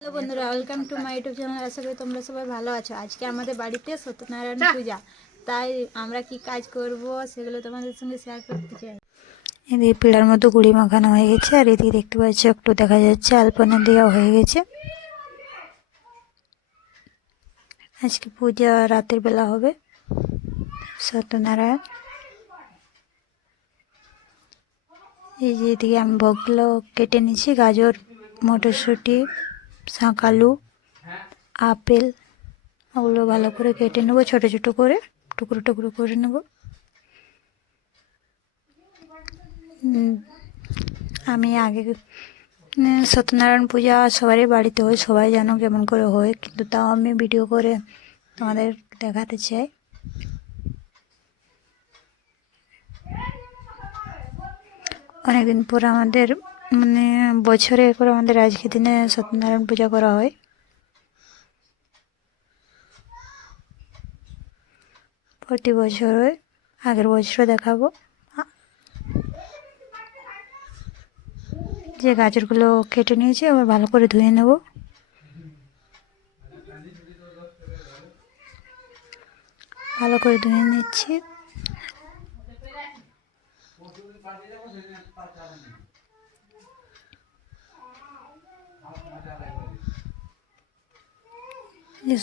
Hello বন্ধুরা, welcome to my YouTube channel. আশা করি তোমরা সবাই ভালো আছো। আজকে আমাদের বাড়িতে সত্যনারায়ণ পূজা, তাই আমরা কি কাজ করব সেগুলো তোমাদের সঙ্গে শেয়ার করতে চাই। এদিকে পিড়ার মতো গুড়ি মাখানো হয়ে গেছে, আর এদিকে দেখতে পাচ্ছ একটু দেখা যাচ্ছে আলপনা দেওয়া হয়ে গেছে। আজকে পূজা রাতের বেলা হবে সত্যনারায়ণ। এই যে এদিকে আমি ভোগগুলো কেটে নিচ্ছি, গাজর, মটরশুঁটি, শাঁকালু, আপেল, ওগুলো ভালো করে কেটে নেবো, ছোটো ছোটো করে টুকরো টুকরো করে নেব। আমি আগে সত্যনারায়ণ পূজা সবারই বাড়িতে হয়, সবাই জানো কেমন করে হয়, কিন্তু তাও আমি ভিডিও করে তোমাদের দেখাতে চাই। অনেকদিন পর আমাদের বছরে করে আমাদের আজকের দিনে সত্যনারায়ণ পূজা করা হয়। প্রতি বছর হয়, আগের বছরও দেখাবো। যে গাজরগুলো কেটে নিয়েছি আবার ভালো করে ধুয়ে নেব। ভালো করে ধুয়ে নিচ্ছি।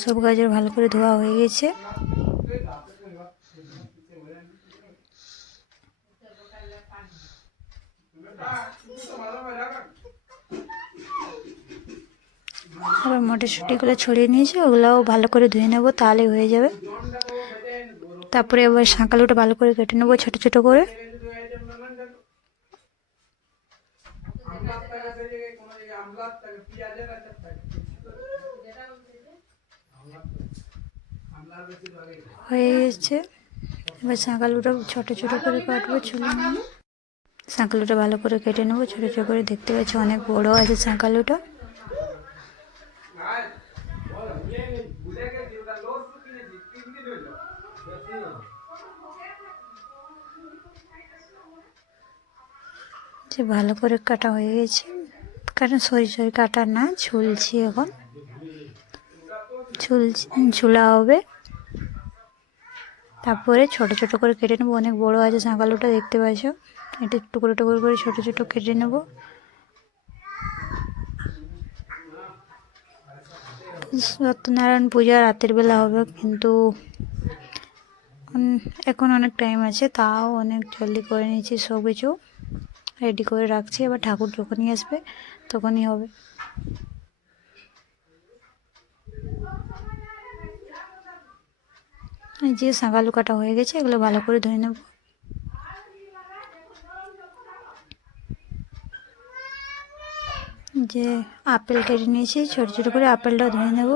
সব গাজর ভালো করে ধোয়া হয়ে গেছে। আবার মটরশুঁটিগুলো ছড়িয়ে নিয়েছি, ওগুলোও ভালো করে ধুয়ে নেবো, তাহলে হয়ে যাবে। তারপরে আবার শাঁকালুটা ভালো করে কেটে নেবো ছোটো ছোটো করে। হয়ে গেছে। এবার শাঁকালুটা ছোটো ছোটো করে কাটবো চুলে নেবো। শাঁকালুটা ভালো করে কেটে নেবো ছোটো ছোটো করে। দেখতে পাচ্ছি অনেক বড় আছে শাঁকালুটা। যে ভালো করে কাটা হয়ে গেছে, কারণ সরি সরি কাটা না, ঝুলছি এখন, ঝুলা হবে। তারপরে ছোট ছোট করে কেটে নেবো। অনেক বড় আছে শাঁকালুটা, দেখতে পাচ্ছ। এটা টুকরো টুকরো করে ছোট ছোট কেটে নেবো। সত্যনারায়ণ পূজা রাতের বেলা হবে, কিন্তু এখন অনেক টাইম আছে, তাও অনেক জলদি করে নিয়েছি, সব কিছু রেডি করে রাখছি। এবার ঠাকুর যখনই আসবে তখনই হবে। যে শাঁকালু কাটা হয়ে গেছে, এগুলো ভালো করে ধুয়ে নেব। যে আপেল কেটে নিয়েছি ছোটো ছোটো করে, আপেলটা ধুয়ে নেব,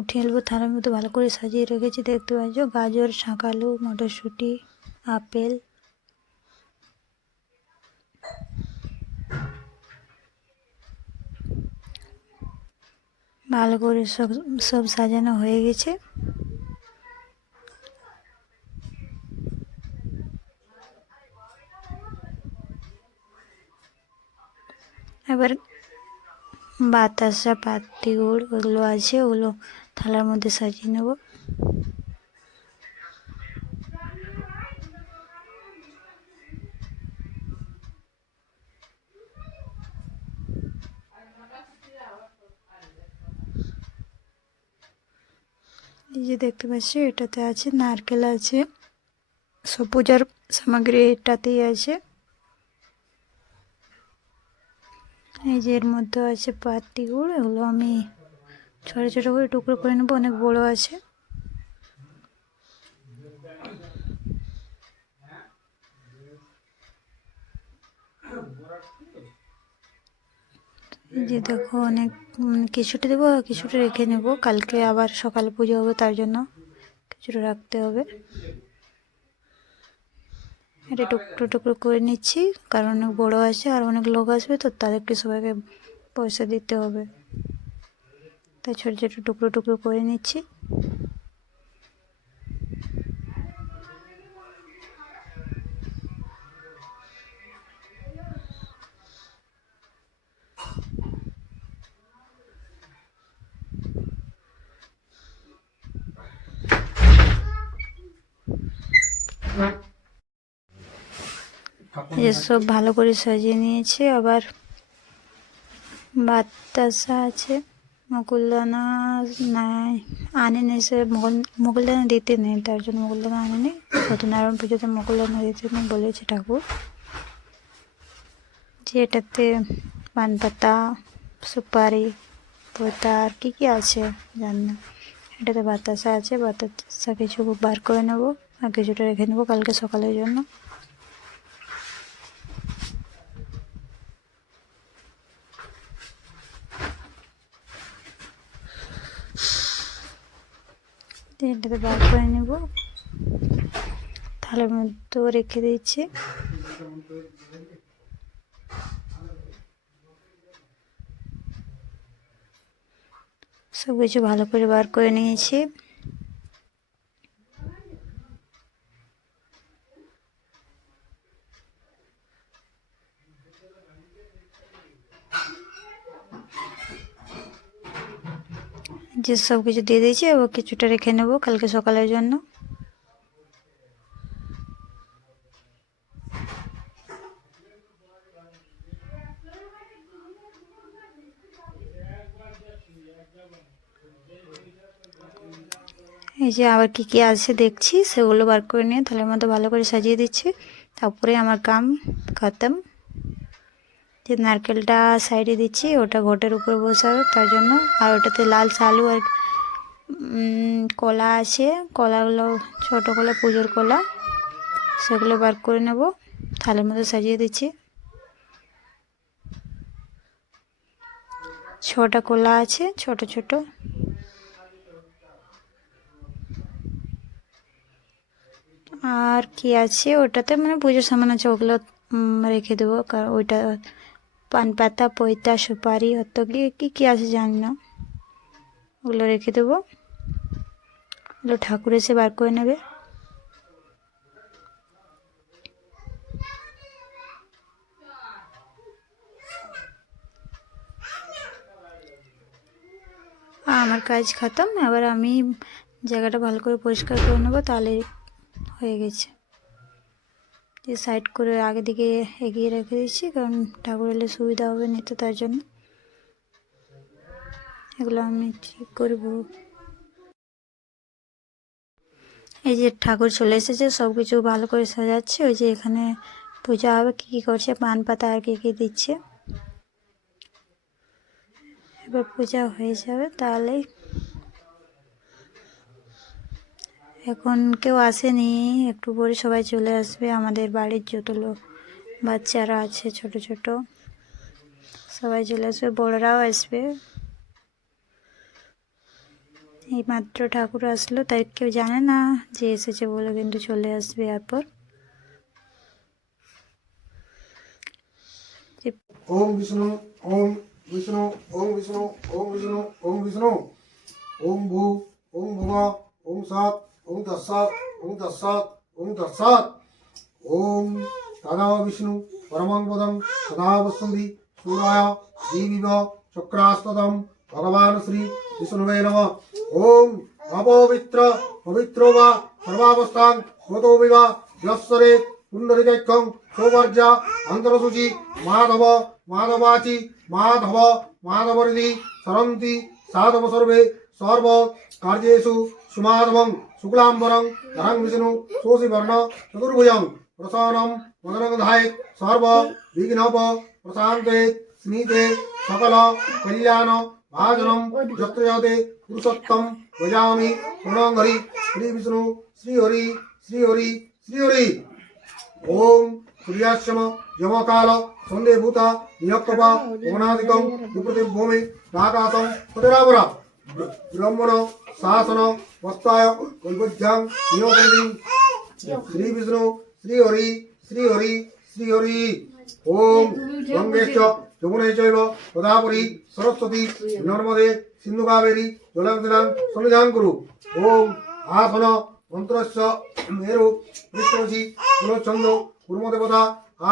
উঠিয়ে নেবো থালার মধ্যে। ভালো করে সাজিয়ে রেখেছি, দেখতে পাচ্ছ। গাজর, শাঁকালু, মটরশুঁটি, আপেল, ভালো করে সব সব সাজানো হয়ে গেছে। এবার বাতাসা, পাতি গুড় ওগুলো আছে, ওগুলো থালার মধ্যে সাজিয়ে নেব। এই যে দেখতে পাচ্ছি, এটাতে আছে নারকেল, আছে সব পূজার সামগ্রী এটাতেই আছে। এই যে এর মধ্যে আছে পাতি গুড়, এগুলো আমি ছোটো ছোটো করে টুকরো করে নেবো, অনেক বড় আছে। এই যে দেখো, অনেক কিছুটা দেবো, কিছুটা রেখে নেব, কালকে আবার সকালে পুজো হবে, তার জন্য কিছুটা রাখতে হবে। এটা টুকরো টুকরো করে নিচ্ছি, কারণ অনেক বড় আছে, আর অনেক লোক আসবে, তো তাদেরকে সবাইকে পয়সা দিতে হবে, তাই ছোটো ছোটো টুকরো টুকরো করে নিচ্ছি। এই যে সব ভালো করে সাজিয়ে নিয়েছে। আবার বাতাসা আছে, মুকুলদানা নাই, আনেনি, সে মুকুলদানা দিতে নেই, তার জন্য মুকুলদানা আনেনি। সত্যনারায়ণ পুজোতে মুকুলদানা দিতে নেই বলেছে ঠাকুর, যে এটাতে পান পাতা, সুপারি, পয়তা আর কি কি আছে জানি না। এটাতে বাতাসা আছে, বাতাসা কিছু বার করে নেবো আর কিছুটা রেখে নেবো কালকে সকালের জন্য। এটাতে বার করে নেব, থালের মধ্যে রেখে দিচ্ছি। সব কিছু ভালো করে বার করে নিয়েছি। যে সব কিছু দিয়ে দিয়েছি, ও কিছুটা রেখে নেব কালকে সকালের জন্য। এই যে আবার কি কি আছে দেখছি, সেগুলো বার করে নিয়ে থালের মধ্যে ভালো করে সাজিয়ে দিচ্ছি। তারপরে আমার কাম খতম। যে নারকেলটা সাইডে দিচ্ছি, ওটা ঘটের উপর বসাবে তার জন্য। আর ওটাতে লাল আলু আর কলা আছে, কলাগুলো ছোট কলা, পুজোর কলা, সেগুলো বার করে নেব, থালের মধ্যে সাজিয়ে দিচ্ছি। 6টা কলা আছে ছোট ছোট। আর কি আছে ওটাতে, মানে পুজোর সামান আছে, ওগুলো রেখে দেবো। কারণ ওইটা পান পাতা, পয়তা, সুপারি, হত কি কি আছে জানি না, ওগুলো রেখে দেবো। ওগুলো ঠাকুর এসে বার করে নেবে। আমার কাজ খতম। এবার আমি জায়গাটা ভালো করে পরিষ্কার করে নেবো, তাহলে হয়ে গেছে। যে সাইড করে আগে দিকে এগিয়ে রেখে দিচ্ছি, কারণ ঠাকুর এলে সুবিধা হবে নিতে, তার জন্য এগুলো আমি ঠিক করব। এই যে ঠাকুর চলে এসেছে, সব কিছু ভালো করে সাজাচ্ছে। ওই যে এখানে পূজা হবে, কী কী করছে, পান পাতা আর কী কী দিচ্ছে। এবার পূজা হয়ে যাবে তাহলেই। এখন কেউ আসেনি, একটু পরে সবাই চলে আসবে। আমাদের বাড়ির যত লোক বাচ্চারা আছে ছোট ছোট, সবাই চলে আসবে, বড়রাও আসবে। এই মাত্র ঠাকুর আসলো, তাই কেউ জানে না যে এসেছে বলে, কিন্তু চলে আসবে এরপর। ওম বিষ্ণু, ওম বিষ্ণু, ওম বিষ্ণু, ওম বিষ্ণু, ওম বিষ্ণু, ওম ভূ, ওম ভুবা, ওম সাত, ওম তৎসাৎ, ওম তৎসাৎ, ওম তৎসাৎ। ওম তদা বিষ্ণু পরমং পদং সদা বসন্তি সূরায় দীবিব চক্রাস্তদম ভগবান শ্রী বিষ্ণুবে নমঃ। ওম অপবিত্র পবিত্র বা সর্বাবস্থাং গতো বিবা যশ্বরে পুণ্ডরিকৈক্ষং সৌবর্যা অন্তরসূচি মাধব মাধবাচি মাধব মাধবরিধি সরন্তি সাধব সর্বে সর্ব কার্যেষু সুমাধবং শুক্লাম্বরং ধরং বিষ্ণু শোষিবর্ণ চতুর্ভুজং প্রসন্নম মদনগধায় সর্ব বিঘ্নপ প্রশান্তে স্মিতে সকল কল্যাণ ভাজনম যত্রজাতে পুরুষোত্তম ভজামি প্রণঙ্গরি শ্রী বিষ্ণু শ্রী হরি শ্রী হরি শ্রী হরি। ওম সূর্যাশ্রম যমকাল সন্ধে ভূতা নিয়ক্ষপা পবনাদিকং দুপতির্ভূমি নাকাশং প্রতিরাবরা ব্রহ্মণ শাসন বস্তায় কৈবধ্যাং নিয়োগন্দিং শ্রী বিষ্ণু শ্রী হরি শ্রী হরি শ্রী হরি। ওম গঙ্গেশ্চ যমুনে চৈব গোদাবরী সরস্বতী নর্মদে সিন্ধু কাবেরী জলং সন্নিধান কুরু। ওম আসন মন্ত্রস্য মেরু পৃষ্ঠবশী কুলচ্ছন্দ কুর্মদেবতা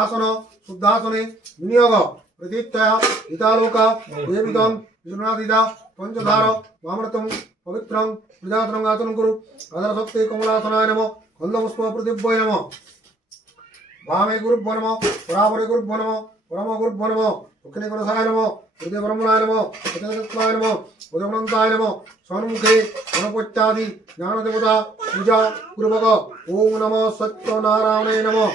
আসন শুদ্ধাসনে বিনিয়োগ প্রতীত্তয়া হিতালোকা দেবিতং বিষ্ণুনাথিতা পঞ্চধার মামৃতং পবিত্রং প্রজাতরং আচরণ কুরু আদরশক্তি কমলাসনায় নমঃ গন্ধপুষ্প পৃথিব্যৈ নমঃ। वामे गुरुभ्यो नमः परापरे गुरुभ्यो नमः परम गुरुभ्यो नमः दक्षिणे गुरुसाय नमः हृदय ब्रह्मणाय नमः हृदयतत्त्वाय नमः उदयमनन्ताय नमः सन्मुखे गणपत्यादि ज्ञानदेवता पूजा पूर्वक ओम नमः सत्यनारायणाय नमः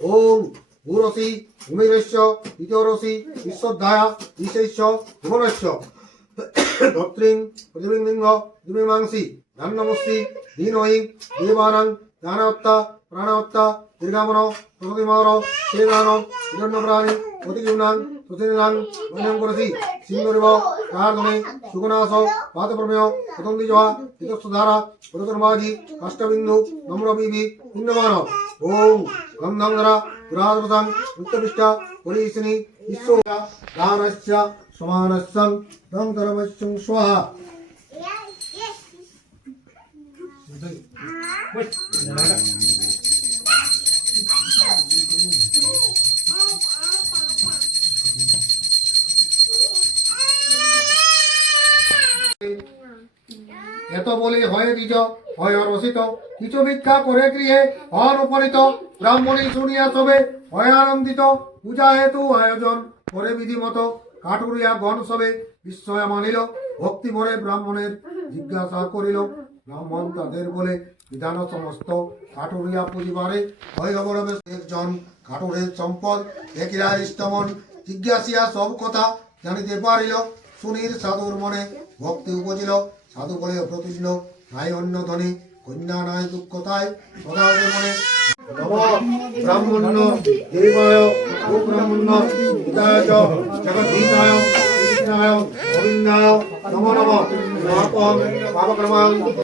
ओम गुरोसि उमेरस्य इतरोसि ईश्वरधाया ईशैश्य भुवनस्य धत्रिं प्रतिबिंबिंग दिव्यमांसि धन्नमस्ति दीनोहि देवानां दानवत्ता प्राणवत्ता दीर्घामनो प्रसतिमानो शेदानो हिरण्यप्राणि प्रतिजीवनां प्रतिनिधां वन्यं करसि सिंहरिव कार्दने सुगनासो पातप्रमेयो पतन्दिजः इतस्तधारा पदकर्मादि अष्टबिन्दु नम्रबिभि इन्नमानो ओम गन्धंधरा पुरादृतं उत्तपिष्टा परिशिनि ईश्वरा दानस्य समानस्सं दंतरमस्सं स्वाहा এত বলে হয় দ্বিজ হয় রসিত কিছু ভিক্ষা করে গৃহে অনুপরিত ব্রাহ্মণী শুনিয়া সবে হয় আনন্দিত পূজা হেতু আয়োজন করে বিধিমত কাঠুরিয়া গণ সবে বিস্ময় মানিল ভক্তি ভরে ব্রাহ্মণের জিজ্ঞাসা করিল ব্রাহ্মণ তাদের বলে বিধান সমস্ত কাঠুরিয়া পুজিবারে হয় অবরবে একজন কাঠুরের সম্পদ দেখিরা ইষ্টমন জিজ্ঞাসিয়া সব কথা জানিতে পারিল সুনীর সাধুর মনে ভক্তি উপজিল সাধু বলে প্রতিষ্ঠিল নাই অন্য ধনী কন্যা নাই দুঃখতায় সদা ওদের মনে নম ব্রাহ্মণ্য দেবায় ও ব্রাহ্মণ্য হিতায় চ জগদ্ধিতায় কৃষ্ণায় গোবিন্দায় নমো নমঃ পাপম পাপকর্মাং